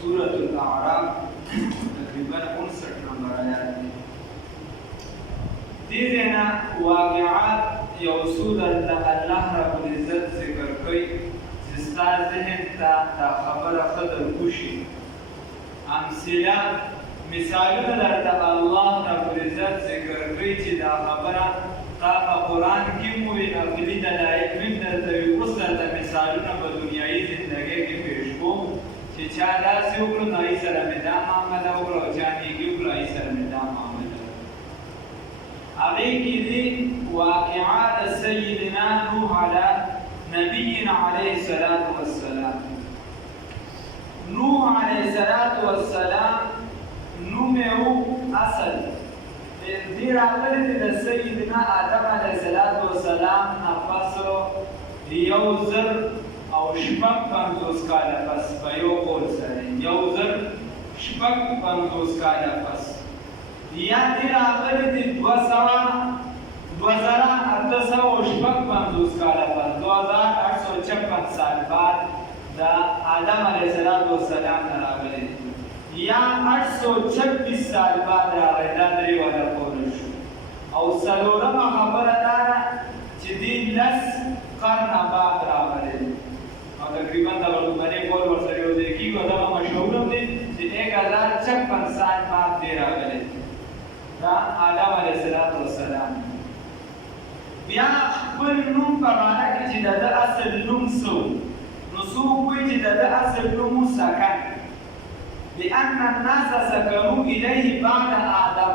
سورة الأعراف تقریبا 59 نمبر آیات دی. دې ځای نه واقعات یو څو درته الله رب العزت ذکر کوي چې ستا ذهن ته دا خبره ښه درکوشي. امثله مثالونه درته الله رب العزت ذکر کوي چې دا خبره تا په قرآن کې مو وي، عقلي دلایل هم درته وي. اوس درته مثالونه په دنیایي زندګۍ کې پېښ کوم چې چا داسې وکړو نو هغې سره مې دا معامله وکړه او چا نیکي وکړو هغې سره مې دا معامله وکړه. هغې کې دي واقعات سیدنا نوح علی نبینا علیه الصلاة والسلام. نوح علیه الصلاة والسلام نوم یې و اصل دې راغلی دی د سیدنا آدم علیه الصلاة والسلام نه پس 1050 کاله پس په یو قول سره 1050 کاله پس یا دې راغلی دی 2850 کاله پس 2856 سال بعد د آدم علیه السلام نه راغلی دی یا 826 سال بعد راغلی. دا درې والا قول شو. او څلورمه خبره دا ده چې دې 10 قرنه بعد راغلی دی او تقریبا د لومړني قول ورسره یو ځای کېږي او دغه مشهور هم دی چې 1056 سال بعد دی راغلی دا آدم علیه السلام. بیا خپل نوم په معنه کې چې د ده اصل نوم څه و نو څوک وایي چې د ده اصل نوم و سکن، لأن الناس سكنوا إليه بعد آدم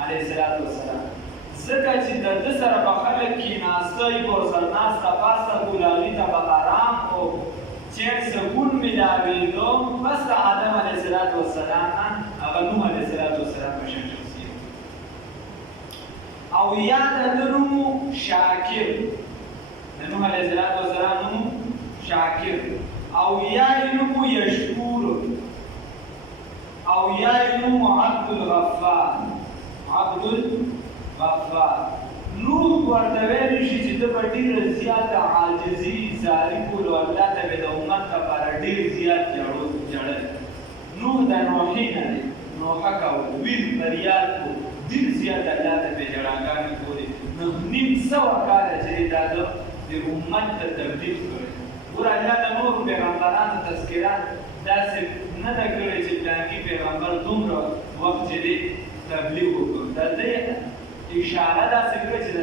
عليه الصلاة والسلام. ځکه چې د ده سره به خلک کېناسته یې به ورسره ناسته پاسته کول، هغوی ته به آرام او چین سکون میلاوېدو. بس د آدم علیه السلام نه هغه نوح علیه السلام په شان شخصیت. او یا د ده نوم شاکر، د نوح علیه السلام نوم شاکر، او یا یې نوم یشکور، او یا نوم عبد الغفار. نوح ورته ویلی شي چې ده به ډېره زیاته عاجزي زاري کولو، الله ته به د امت لپاره ډېر زیات جړل. نوح د نوحې نه دی، نوحه کول ویل فریاد کو ډېر زیات الله ته به جړاګانې کولې. 900 کاله چې دا د امت ته تبلیغ کړی. ګوره الله د نورو پیغمبرانو تذکره داسې نه ده کړې چې پلانکي پیغمبر دومره وخت چې دی تبلیغ وکړو. د دې اشاره داسې کړې چې د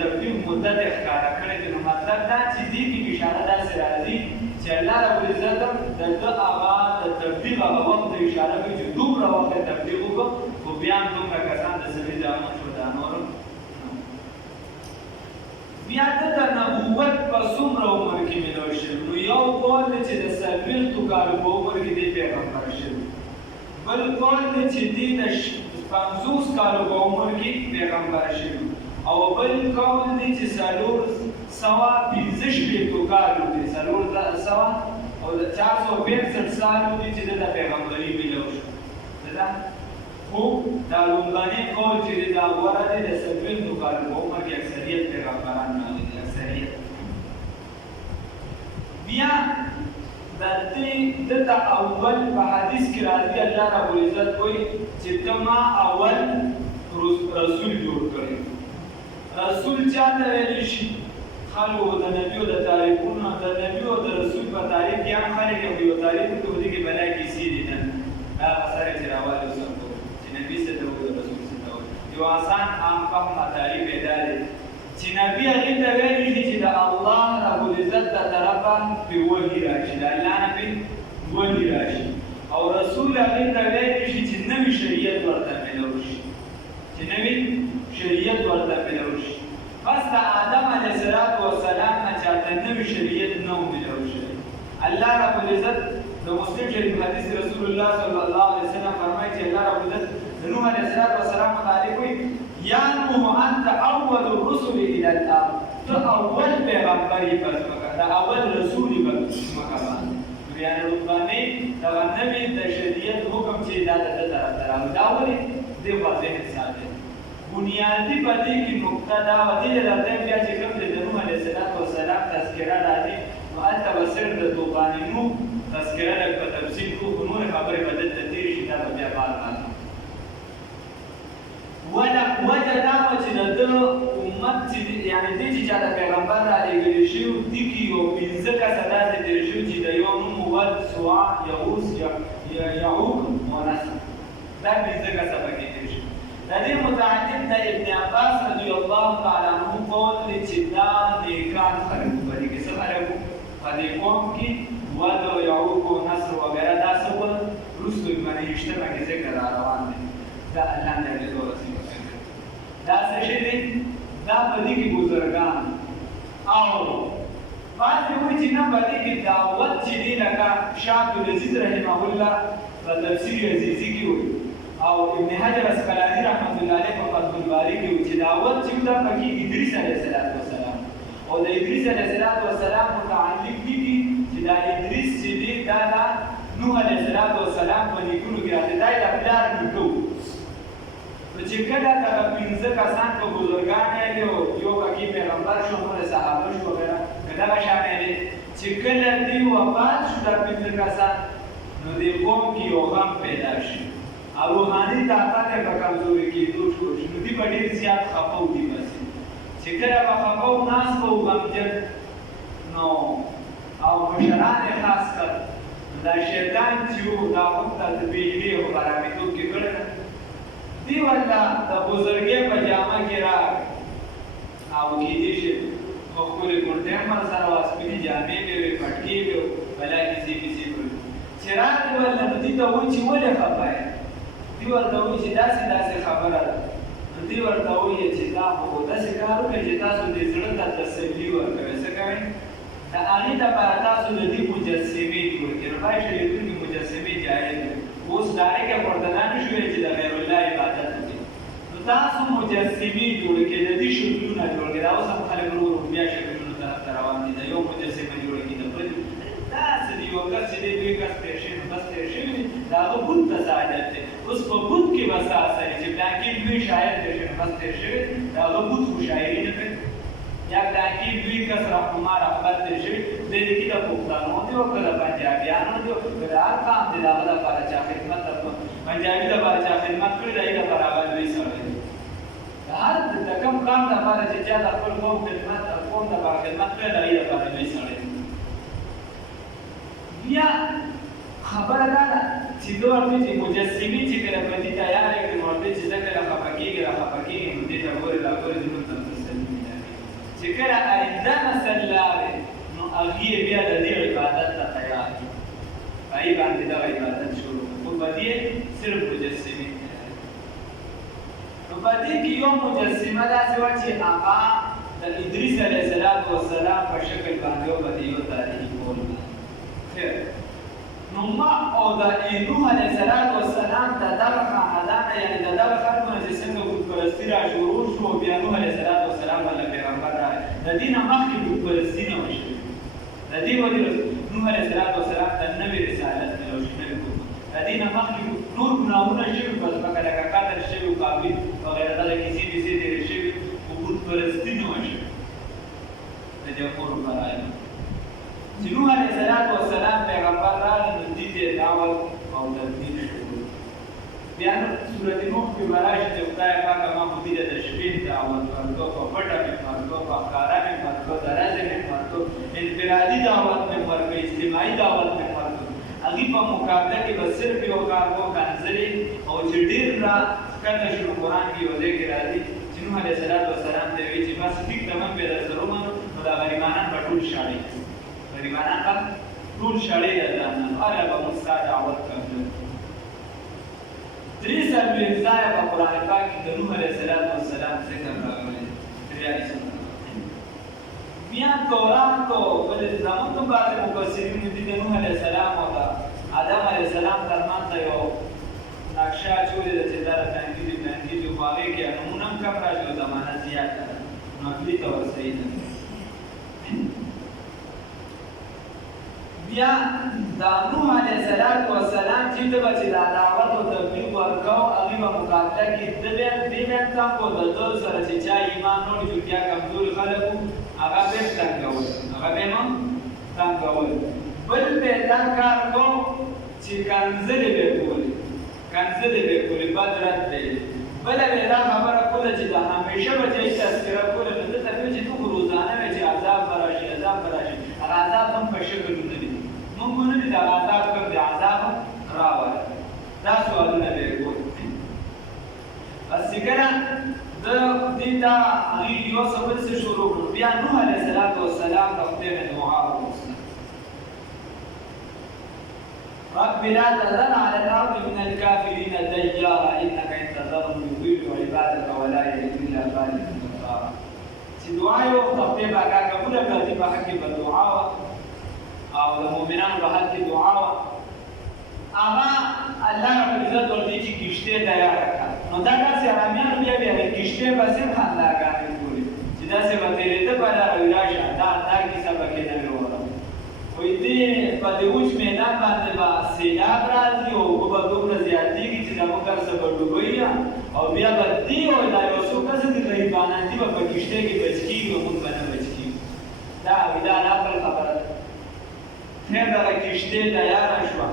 تبلیغ مدت یې ښکاره کړې ده. نو مطلب دا چې دې کې اشاره داسې راځي چې الله رب العزت د ده هغه د تبلیغ هغه وخت ته اشاره کوي چې دومره وخت یې تبلیغ وکړو، خو بیا هم دومره کسان د سړي زامن شو دا نور. بیا د نبوت په څومره عمر کې میلاو شوی؟ نو یو قول دی چې د 40 کالو په عمر کې دی پیغمبر شوی، بل قول دی چې دی د 50 کالو په عمر کې پیغمبر شوی، او بل قول دی چې 415 کالو دی، 400 او 465 سالو دی چې د پیغمبري میلاو شو. خو دا لومړنی قول چې دی دا غوره دی د 40 کالو په عمر کې اکثریت پیغمبران راغلي دي، اکثریت. بیا د دې دته اول په حدیث کې راځي الله رب العزت وایي چې ته ما اول رسول جوړ کړی. رسول چاته ویلی شي؟ خلکو د نبیو د تاریخونو د نبیو د رسول په تاریخ کې هم خلک یو تاریخ ته ودې کې بلا کیسې دي نن هغه سره چې راوالي وسم نبی څه ته وایي رسول څه ته وایي. یو آسان عام فهمه تعریف یې دا دی چې نبي هغې ته ویلی دي چې د الله رب العزت د طرفه پرې وحي راشي، د الله نه پرې وحي راشي. او رسول هغې ته ویلی شي چې نوي شریعت ورته میلاو شي، چې نوي شریعت ورته میلاو شي. بس د آدم علیه السلام نه چاته نوي شریعت نه و میلاو شوی. الله رب العزت د مسلم شریف حدیث رسول الله صلی الله علیه وسلم فرمایي چې الله رب العزت د نوح علیه السلام متعلق وایي یا نوح انت اول الرسل الى الارض، ته اول پیغمبر یې په ځمکه، د اول رسول یې په ځمکه باندې. یعنې لومړنی دغه نوي د شریعت حکم چې دا د ده طرف ته راغلی، دا ولې دې واضح ساتي. بنیادي په دې کې نقطه دا وه، دې راځي بیا چې کوم د نوح علیه السلام تذکره راځي نو هلته به صرف د طوفان نوح تذکره لږ په تفصیل چې یعنې دې چې چا د پیغمبر رالېږلي شوي دي کې یو 15 کسه داسې تېر شوي چې د یو نوم ود سوع یغوس یعوق او نصر دا 15 کسه پکې تېر شوي د دې متعلق د ابن عباس رضی الله تعالی عنه قول دی چې دا نیکان خلک په دې کې څه خلک په دې قوم کې ود او یعوق او نصر وغیره دا څه وو وروسته باندې یشتمه کې ذکر را روان دی دا الله نه دې ورسېږي دا څه شي دی دا په دې کې بزرګان او بعضې وایي چې نه په دې کې دعوت چې دی لکه شاه عبدالعزیز رحمه الله په تفسیر عزیزي کې وایي او ابن حجر اسقلاني رحمة الله علیه په فتح الباري کې وایي چې دعوت چې دا پکې ادریس علیه السلام او د ادریس علیه السلام متعلق دي چې دا ادریس چې دی دا نوح علیه السلام په نیکونو کې راځي دا د پلار نیکه نو چې کله دغه 15 کسان په بزرګان یې یو پکې پیغمبر شو نور صحابه شو وغیره که دغه شان یې چې کله دوی وفات شو دا 15 کسان نو دې قوم کې یو غم پیدا شي او روحاني طاقت یې په کمزوري کېدو شروع شي نو دوی به ډېر زیات خفه ودي بس چې کله به خفه و ناست به و غمجن نو او مشران یې خاص کړ دا شیطان چې و دا هم ته د بجلي او خرابېدو کې کړی دی ورته د بزرګۍ په جامه کې راغی او کېدای شي ښکلې کورتۍ هم ورسره وه سپینې جامې به وې پټکې به و بلا کیسې پیسې به وې چې راغی ورته نو دوی ته وایي چې ولې خفه یې دوی ورته وایي چې داسې داسې خبره ده نو دوی ورته وایي چې دا خو داسې کار وکړئ چې تاسو دې زړه ته تسلي ورکوئ څه کوئ د هغې دپاره تاسو د دې مجسمې جوړ کړئ نو ښایي شریعتونو کې مجسمې جایز دي اوس ډایرکټ ورته دا نه شوی چې د غیر الله عبادت وکړي نو تاسو مجسمې جوړې کړئ د دې شکلونه جوړ کړئ دا اوس هم خلک ورو ورو بیا شکلونو طرف ته روان دي د یو مجسمه جوړه کړي د بل داسې د یو کس چې دی دوی کس تېر شوي نو بس تېر شوي دي د هغه بت ته سعادت دی اوس په بت کې به څه اثر چې پلانکي لوی شاعر تېر شوي نو بس تېر شوي د هغه بت خو شاعري نه کوي یا پلانکي لوی کس رهنما رهبر تېر شوي دی د کې د پښتنو دی او که د پنجابیانو دی که د هر قام دی د هغه لپاره چا خدمت پنجابي لپاره چا خدمت کړی د هغې لپاره هغه لوی سړی دی د هر د کوم قام لپاره چې چا د خپل قوم خدمت قوم لپاره خدمت کړی د هغې لپاره لوی سړی دی بیا خبره دا ده چې ده ورته چې مجسمې چې کله په دې تیارې کړي نو ورته چې زه کله خفه کېږي راخفه کېږي نو دې ته ګورې راګورې زموږ ته تسلي ملوي چې کله آینده نسل لاړې نو هغې بیا د دې عبادت ته تیار دي په هغې باندې دغه عبادت شروع خو په دې صرف مجسمې نو په دې کې یو مجسمه داسې وه چې هغه د ادریس علیه السلام په شکل باندې و په دې یو تاریخي کول نو ما او د نوح علیه السلام د دغه خاندانه یعنې د دغه خلکو نه چې څنګه بتپرستي را شروع شو بیا نوح علیه السلام باندې پیغمبر راغی د دې نه مخکې بتپرستي نه وه شوې د دې وجې نوح علیه السلام ته نوې رسالت میلاو شي نوې حکم د دې نه مخکې نور ګناهونه شوي په ځمکه لکه قتل شوي و قابل وغیره دغه کیسې پیسې تېرې شوي خو بتپرستي نه وه شوې د دې کورو برایانو چې نوح علیه السلام پیغمبر راغی نو دې ته دعوت او تبلیغ شروع بیا سورت نوح کې به راشي چې خدای پاکه ما خو دې ته د شپې دعوت ورکړو په پټه مې ورکړو په ښکاره مې ورکړو د ورځې مې ورکړو انفرادي دعوت مې ورکړو اجتماعي دعوت مې ورکړو هغې په مقابله کې به صرف یو کار و کنځلې او چې ډېر را ښکته شو قرآن کې یو ځای کې راځي چې نوح علیه السلام ته وایي چې بس ټیک ده من پرې درسره ومنو نو دا غریبانان به ټول شاړې غریبانان به ټول شړې د ځان نه هغه به موږ ستا دعوت کوو 3 ځایه په قرآن پاک کې د نوح علیه السلام ذکر راغلی بیا تورات او بل زموږ کوم بعضې مفسرینو دي د نوح علیه السلام او د آدم علیه السلام ترمنځ ته یو نقشه اچولې ده چې دا د تنقید خو هغې کې نومونه هم کم راشي او زمانه زیاته ده نو عقلي طور صحیح ده بیا دا نوح علیه السلام چې ده به چې دا دعوت او تبلیغ ورکوو هغې به مقابله کې ده بیا دې بیا تنګ و د ده سره چې چا ایمان نه وړي چې بیا کمزوري خلک وو هغه به یې تنګول هغه به یې هم تنګول بل به یې دا کار کو چې کنځلې به یې کولې بد رد دی بله به یې دا خبره کوله چې د همیشه به چې یې تذکره کوله نو ده ته شکلونه دي موږ نه دي د عذاب کوم د عذاب راوړل دا سوالونه به کوو بس کله د دې دا یو څه بل څه شروع کړو بیا نوح علیه السلام د خدای نه دعا وکړه رب لا تذر على الارض من الكافرين ديارا انك ان تذرهم يضلوا عبادك ولا يلدوا الا فاجرا كفارا چې دعا یو خدای پاک قبول کړي په حق کې دعا او د مؤمنانو په حق کې دعا اما الله رب العزت ورته چې کشته تیار کړه نو دا داسې ارامیان بیا کشته پسې خنداګانې کوي چې داسې به تېرېده په لاره ولاړ دا کیسه پکې نه وروره وایي دې په دې وچ میدان باندې به سیلاب راځي او اوبه به دومره زیاتېږي چې زموږ هر څه به ډوبوي او بیا به دې او دا یو څو کسه دي غریبانان دي به په کشتۍ کې بچ کېږي او موږ به نه بچ کېږو دا نقل خبره ده خیر دغه کشتۍ تیاره شوه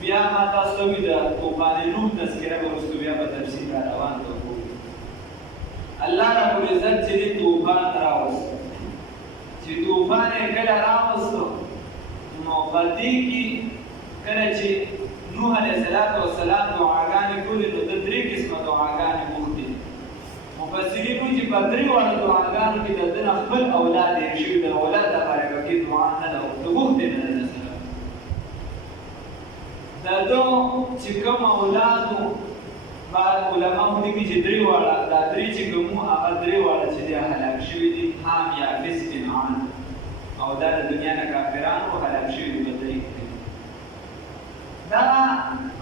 بیا ما تاسو ته وي د طوفان نوح تذکره به وروستو بیا په تفصیل را روان ته وګورو الله رب العزت چې دې طوفان راوست چې طوفان یې کله راوستو نو په دې کې کله چې نوح علیه السلام دعاګانې کولې نو د درې قسمه دعاګانې غوښتې مفسرین وایي چې په درې واړو دعاګانو کې د ده نه خپل اولاد هېر شوي د اولاد لپاره یې پکې دعا نه ده غوښتې نه ده د ده چې کوم اولادو بعد علما ولیکي چې درې واړه دا درې چې کوم هغه درې واړه چې دی هلاک شوي دي حام یافس کنعان او دا د دنیا نه کافرانو هلاک شوي دي په دې کې دا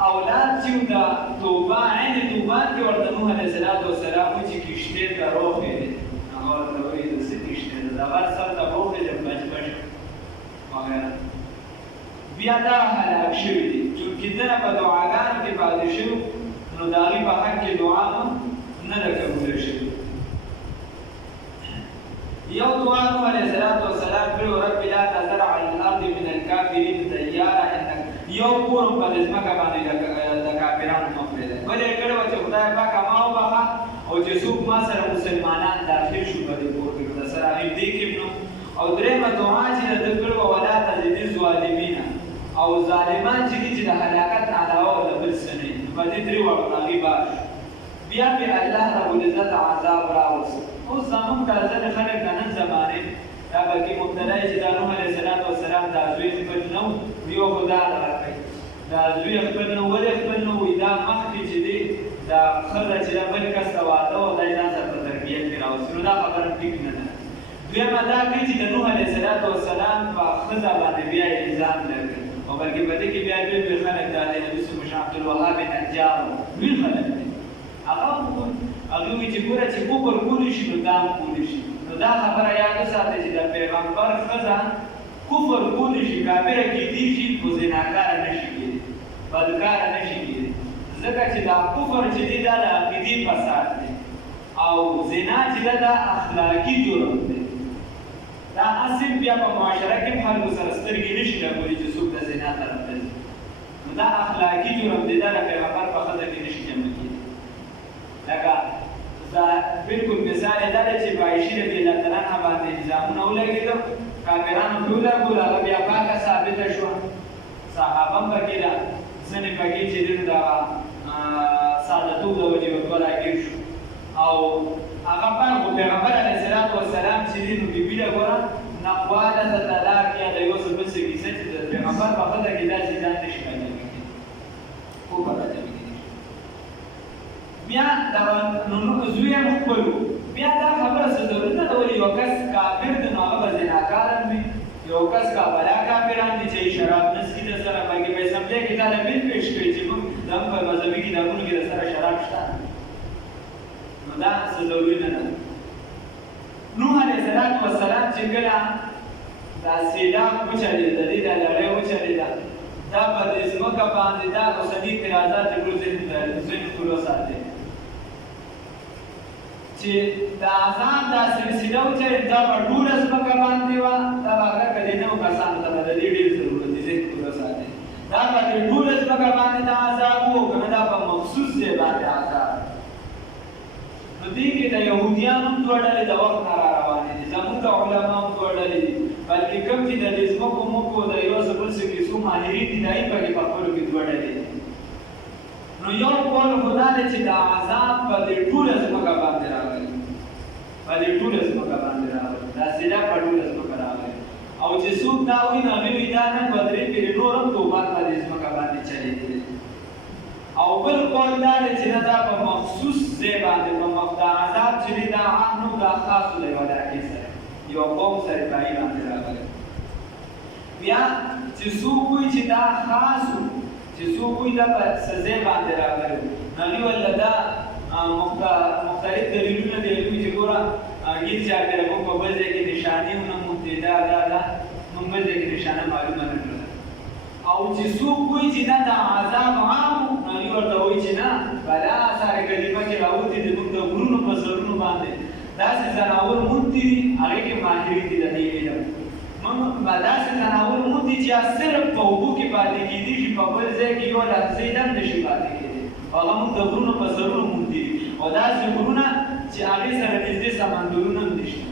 اولاد چې د طوفان عین طوفان کې ورته نوح علیه السلام وایي چې کشتۍ ته روغې دي هغه ورته وایي د څه کشتۍ ده د غر سر ته روغې دي بچ وغیره بیا دا هلاک شوي دي چونکې دنه په دعاګانو کې پاتې شوي نو د هغې په حق کې دعا نه ده قبوله شوې یو دعا نوح علیه السلام کړې رب لا تذر علی الارض من الکافرین دیارا انک یو کور هم په دې ځمکه باندې د کافرانو مه پرېږده بل یې کړې وه چې خدای پاکه ما وبخه او چې څوک ما سره مسلمانان داخل شو په دې کور کې نو درسره نږدې کړي نو او درېیمه دعا چې د ده کړې وه ولا تزد الظالمین او ظالمان چې دي چې د هلاکت نه علاوه د بل څه نه دي په دې درې واړو هغې بار بیا پرې الله رب العزت عذاب راوست اوس زموږ دا ځینې خلک د نن زمانې دا پکې مبتلا چې دا نوح علیه السلام دا زوی خپل نه و یو خو دا دغه کوي دا زوی خپل نه ولې خپل نه وي دا مخکې چې دی دا ښځه چې دا بل کس ته واده و دا یې ځان سره په تربیت کې راوستي نو دا خبره ټیک نه ده دویمه دا کوي چې د نوح علیه السلام په ښځه باندې بیا الزام لګوي او بلکې په دې کې بیا لوی خلک دا دی نبي صلی عبدالوهاب نجار لوی خلک دی هغه وایي چې ګوره چې کفر کولی شي نو دا هم کولی شي نو دا خبره یاد وساتئ چې د پیغمبر ښځه کفر کولی شي کافره کیدی شي خو زناکاره نه شي کیدی بدکاره نه شي کیدی ځکه چې دا کفر چې دی دا د عقیدې فساد دی او زنا چې ده دا اخلاقي جرم دی دا اصل بیا په معاشره کې خلکو سره سترګې نه شي راکولی چې څوک د زنا طرف ته ځي نو دا اخلاقي جرم دی دا د پیغمبر په ښځه کې نه شي جمع کېدی لکه بالکل مثال یې دا دی چې په عایشې رضی الله تعالی عنها باندې الزامونه ولګېده کافرانو پرې ولګول هغه بیا پاکه ثابته شوه صحابه هم پکې ده ځینې پکې چې دی د سادتوب د وجې ورته راګیر شو او هغه خو پیغمبر علیه السلام چې دی نو بیبي ده ګوره نقواله د طلاق یا د یو څه بل څه کیسه چې د پیغمبر په ښځه کې داسې ځان نه شي راجمع کېدی کفر راجمع کېدی بیا دغه زوی هم خپل و بیا دا خبره څه ضرورت نه ده ولې یو کس کافر دی نو هغه به زناکار وي یو کس کابلا کافران دي چې شراب نه څښي درسره بلکې په اسمبلۍ کې دا بل پېښ کړي چې موږ زموږ په مذهبي کتابونو کې درسره شراب شته نو دا څه ضروري نه ده نوح علیه السلام چې کله دا سیلاب وچلېد د دې دا لړۍ وچلېده دا په دې ځمکه باندې دا اوسني اعتراضات ټول ذهن کې وساتئ چې دا عذاب دا سلسله وچلېد دا په ټوله ځمکه باندې وه دا به هغه که د نوو کسانو ته به د دې ډېر ضرورت دی ذهن کې وساتئ دا په دې ټوله ځمکه باندې دا عذاب و که نه دا په مخصوص ځای باندې عذاب نو دې کې د یهودیانو هم دوه ډلې د وخت نه را روانې دي زموږ علما هم دوه ډلې دي بلکې کوم چې د دې ځمکو موږ ماهرین دي دای په خپلو کې دوه ډلې دي. نو یو قول خدا دی چې دا عذاب په دې ټوله ځمکه باندې راغلی، په دې ټوله ځمکه باندې راغلی، دا سیده په ټوله ځمکه راغلی. او چې څوک دا وایي نو هغوی وایي دا نن به درې پېرې نور هم توبات په دې ځمکه باندې چلېدلې. او بل قول دا دی چې نه دا په مخصوص ځای باندې دا عذاب چې دی دا عام نه دا خاص دی یو علاقې سره یو قوم سره په هغې باندې راغلی. بیا چې څوک وایي چې دا خاص و چې څوک وایي دا په سزا باندې راغلی نو هغوی ورله دا مختلف دلیلونه دی هغوی چې ګوره ګیر چاپېره موږ په بل ځای کې نشانې ونه موندې دا موږ بل ځای کې نشانه معلومه نه کړله. او چې څوک وایي چې نه دا عذاب عام و نو هغوی ورته وایي چې نه بلا ساره کلمه کې راوتې د موږ د غرونو په سرونو باندې داسې ځناور موندي دي هغې کې ماهرین دي د دې علم. موږ به داسې ځناور موندي چې صرف په اوبو کې پاتې کېدي شي په بل ځای کې یو لحظې هم نشي پاتې کېدی. هغه موږ د غرونو په سرونو موندي دي او داسې غرونه چې هغې سره نږدې سمندرونه هم نشته.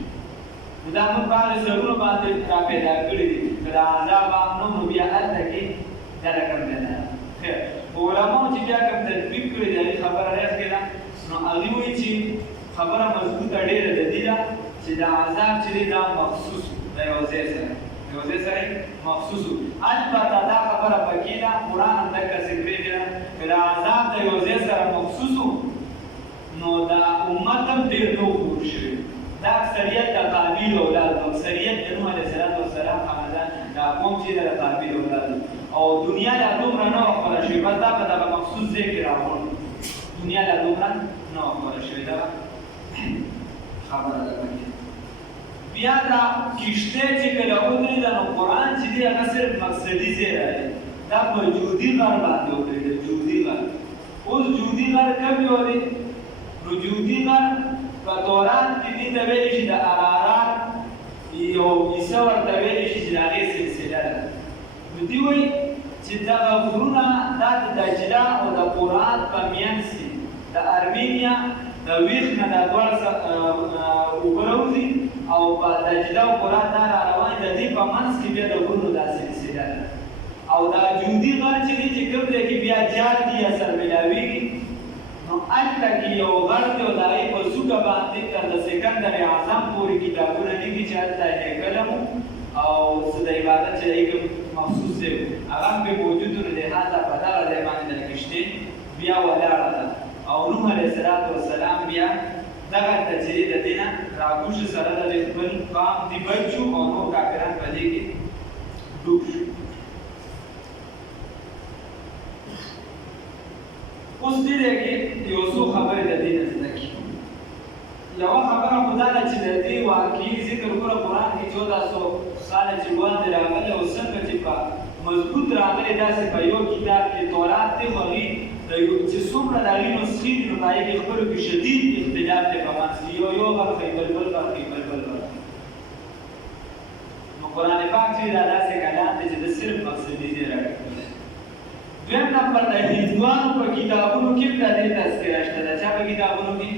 نو دا موږ په هغې سرونو باندې راپیدا کړي دي. که د عذاب عام نه نو بیا هلته کې دا رقم دی نه. خیر په علماو چې بیا کوم تطبیق کړي د هغې خبره راځي ده نو هغوی وایي چې خبره مضبوطه ډېره د دې ده چې د عذاب چې دی دا مخصوص د یو ځای سره مخصوص و. البته دا خبره پکې ده قرآن هم دقسې پرېږدي ده که د عذاب د یو ځای سره مخصوص و نو دا امت هم ډېر نه و خور شوي. دا اکثریت د قابیل اولاد و اکثریت د نوح علیه السلام خاندان دا قوم چې د قابیل اولاد او دنیا لا دومره نه وه خپله شوې بس دا په دغه مخصوص ځای کې راغونډ دنیا لا دومره نه وه خپله شوې دغه خبره ده پکې. بیا دا کښتۍ چې کله ودرېده نو قرآن چې دی هغه صرف مقصدي ځای راځي دا په جودي غر باندې ودرېده. جودي غر اوس جودي غر کوم یو دی نو جودي غر په تورات کې دې ته ویلی شي د ارارات یو کیسه ورته ویلی شي چې د هغې سلسله ده. نو دوی وایي چې دغه غرونه دا د دجله او د فرات په منځ کې د ارمینیا د ویښ نه دا دواړه اوبه راوځي او په دجله او فرات دا راروان د دې په منځ کې بیا د غرونو دا سلسله ده. او دا جودي غر چې دی چې کوم ځای کې بیا جال دي یا سرمیلاویږي نو هلته کې یو غر دی او د هغې په څوکه باندې تر د سکندر اعظم پورې کتابونه لیکي چې هلته هیکل هم او څه د عبادت چې د هغې کوم مخصوص ځای هغه هم پرې موجود و. نو لهذا په دغه ځای باندې د کښتۍ بیا ولاړه ده او نوح علیه السلام بیا دغه ته چې د دې نه راکوش سره د خپل قام دي بچ شو او نور کافران په دې کې ډوب شو. اوس دې کې یو څو خبرې د دې نه زده کړو. یوه خبره خو دا ده چې د دې واقعي ذکر ګوره قرآن کې 1400 کاله چې وړاندې راغلی او څنګه چې په مضبوط راغلی داسې په یو کتاب کې تورات دی خو هغې چې څومره د هغې نسخې دي نو په هغې کې خپلو کې شدید اختلاف دی په منځ کې یو برخه یې بل برخه یې بل برخه. نو قرآن پاک چې دا داسې کلام دی چې د صرف مقصدي ځای راټوکلی. دویم نمبر د هندوانو په کتابونو کې هم د دې تذکره شته. د چا په کتابونو کې؟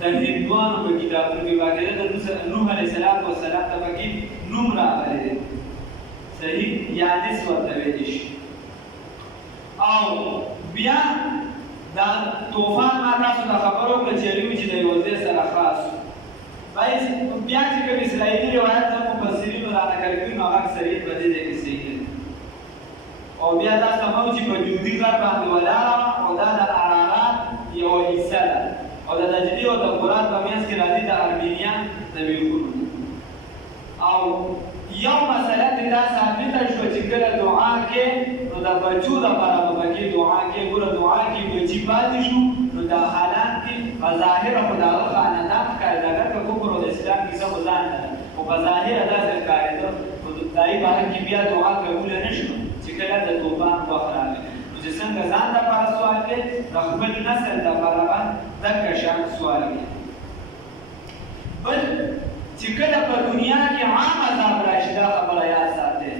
د هندوانو په کتابونو کې باقاعده د نوح علیه السلام ته پکې نوم راغلی دی. صحیح یادس ورته ویلی شي. او بیا دا طوفان ما تاسو ته خبر وکړه چې هغوی چې د یو ځای سره خاص و. بیا چې کوم اسرائیلي روایت هم مفسرینو رانقل کړي نو هغه اکثریت په دې ځای کې صحیح دی. او بیا دا سمو چې په جودي غر باندې ولاړه وه او دا د ارارات یوه حصه ده او د دجلې او د فرات په منځ کې راځي د ارمینیا د ویښونو. او یو مسله ترې دا ثابته شوه چې کله دعا کې نو د بچو دپاره به پکې دعا کې ګوره دعا کې بچي پاتې شو نو دا حالات کې په ظاهره خو د هغه خاندان ښکارېده اګر که کفر او د اسلام کیسه خو ځان نه ده خو په ظاهره داسې ښکارېده نو د هغې باره کې بیا دعا قبوله نه شوه چې کله د طوفان وخت راغی نو چې څنګه ځان دپاره سوال دی د خپل نسل دپاره به دغه شان سوال دی. بل چې کله په دنیا کې عام عذاب راشي دا خبره یاد ساتئ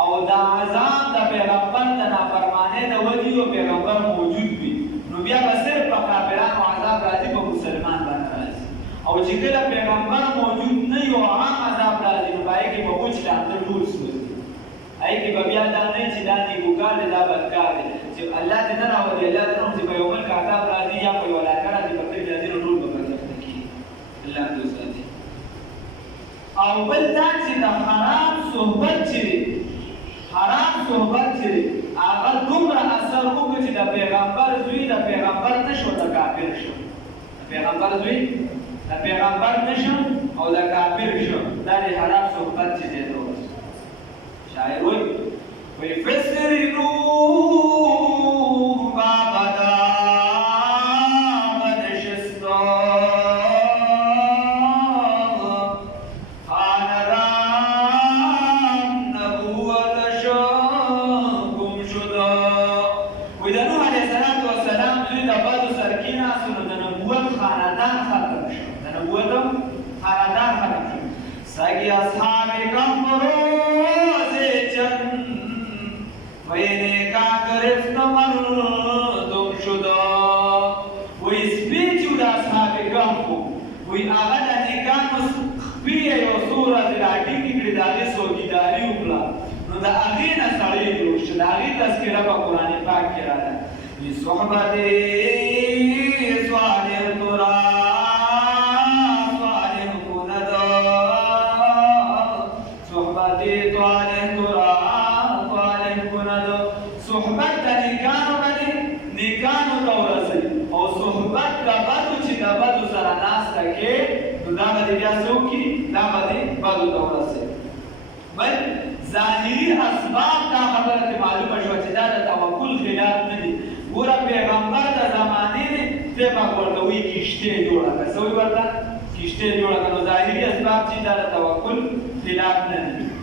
او دا عذاب د پیغمبر د نافرمانۍ د ودې او پیغمبر موجود وي نو بیا به صرف په کافرانو عذاب راځي په مسلمان باندې راځي. او چې کله پیغمبر موجود نه وي او عام عذاب راځي نو په هغې کې به وچ لانده ټول سوځي هغې کې به بیا دا نه چې دا نیکوکار دی دا بدکار دی چې الله دې نه راولي الله دې نه چې په یو ملک عذاب راځي یا په یو علاقه راځي په دې راځي نو ټول به بدبخته کېږي الله دې وساتي او بل دا چې د حرام صحبت چې دی حرام صحبت چې دی هغه دومره اثر وکړي چې د پیغمبر زوی د پیغمبر نه شو د کافر شو د پیغمبر زوی د پیغمبر نه شو او د کافر شو دا د حرام صحبت چې دی شاعر وایي فسرینو بابدا بدشستا خاندان نبوتشا گم شدا وی د نوح علیه السلام زوی د بدو سر کېناستو نو د نبوت خاندان ختم شو د نبوت خاندان ختم شو سگی اصحاب کهف وینه کا گرفت مردم شدا وی سپیچو دا اصحاب کهف وی آغا دا نیکانو خپیه یو سور از راکی ککڑی دا آغی سوگیداری اکلا نو دا آغی نساڑی جوش دا آغی تذکرہ با قرآن پاک کرا دا وی صحبت صالح ترا صالح کندا صحبت صالح ترا صحبت د نیکانو باندې نیکانو ته ورسوي او صحبت د بدو چې د بدو سره ناسته کې نو دا به بیا څه وکړي دا به بدو ته ورسوي بل ظاهري اسباب دا خبره ته معلومه شوه چې دا د توکل خلاف نه دي ګوره پیغمبر د زمانې دی دی به ورته وایي کښتۍ جوړه کړه څه وایي ورته کښتۍ جوړه کړه نو ظاهري اسباب چې دا د توکل خلاف نه دي